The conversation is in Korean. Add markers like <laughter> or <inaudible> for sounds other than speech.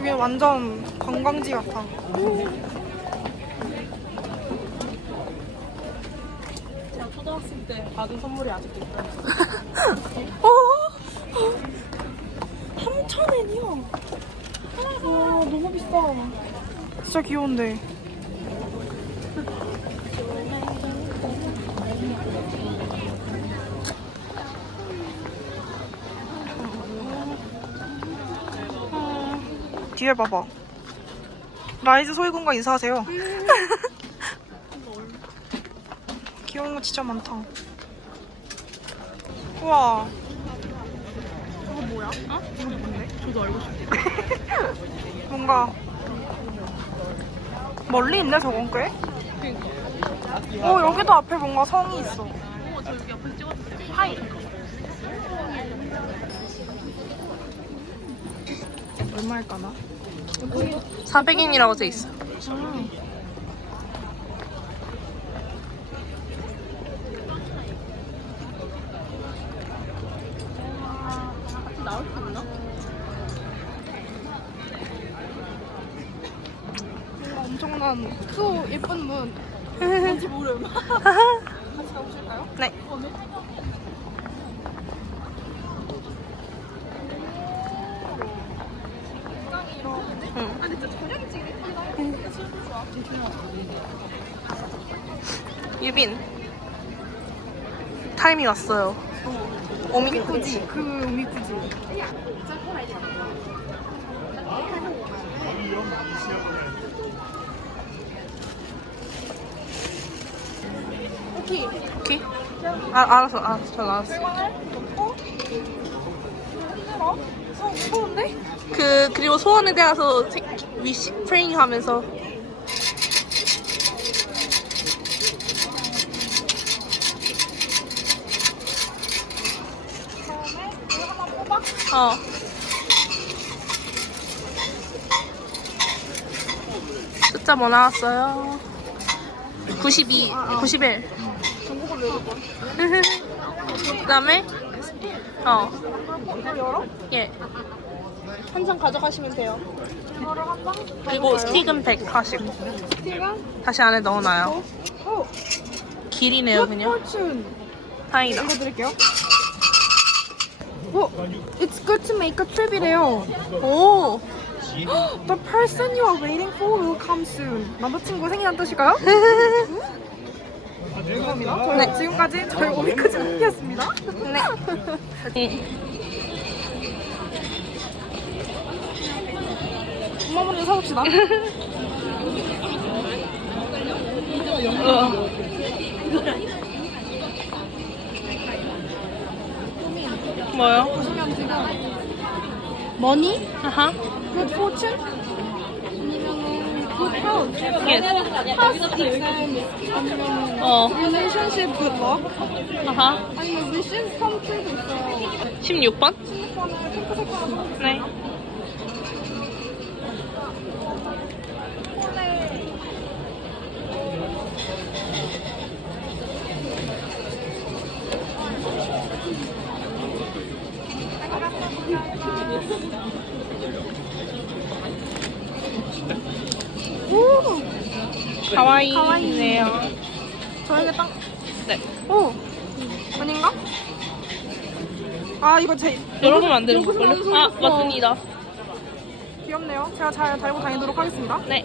이게 완전 관광지 같아. 제가 초등학생 때 받은 선물이 아직도 있어요. <laughs> 어? 3,000엔이요? 와, 너무 비싸. 진짜 귀여운데. 뒤에 봐봐. 라이즈 소유공간 인사하세요. <laughs> 귀여운 거 진짜 많다. 우와. 이거 뭐야? 어? 이거 뭔데? 저도 알고 싶어요. 뭔가 멀리 있네 저건 꽤? 그니까. 어 여기도 앞에 뭔가 성이 있어 어, 저 여기 옆에 찍어주세요. 하이. 얼마일까나? 400엔이라고 돼 있어. 뭔가 엄청난 수 예쁜 문 <laughs> 뭔지 모름. <laughs> 같이 가보실까요? 네. 어, 네. 응. 아니, 진짜 저녁에 찍는 유빈 타임이 왔어요 오미쿠지 그 오미쿠지 오케이 오케이. 아, 알았어 알았어 잘 알았어? 그, 그리고 소원에 대해서 위시 프레잉 하면서. 다음에 이거 하나 뽑아 어. 숫자 뭐 나왔어요? 92, 91. 중국어로 읽어봐 그 다음에, 어? 예. 한 장 가져가시면 돼요. 그리고 스틱은 100 하시고. 스틱은 다시 안에 넣어놔요. 오 길이네요, 그냥. 포춘 다행이다. 이거 드릴게요 오 It's good to make a trip이래요 오! The person you are waiting for will come soon 남자친구 생일한 뜻일까요? 감사합니다 저희 네. 지금까지 저희 오미크즈 함께했습니다 네. 예. 엄마 먼저 사봅시다 뭐요? 보시면 지금 머니, 아하. good fortune 아니면은 good health 예. past exams 아니면은 어. relationship good luck 아하. 아니면 wishes come true도 있어요 16번? 16번을 핑크 색깔로 네. 오! 가와이네요. 저에게 딱 네. 오! 아닌가? 아 이거 제 열어보면 안 되는 걸요? 안 아. 맞습니다. 귀엽네요 제가 잘 달고 다니도록 하겠습니다 네.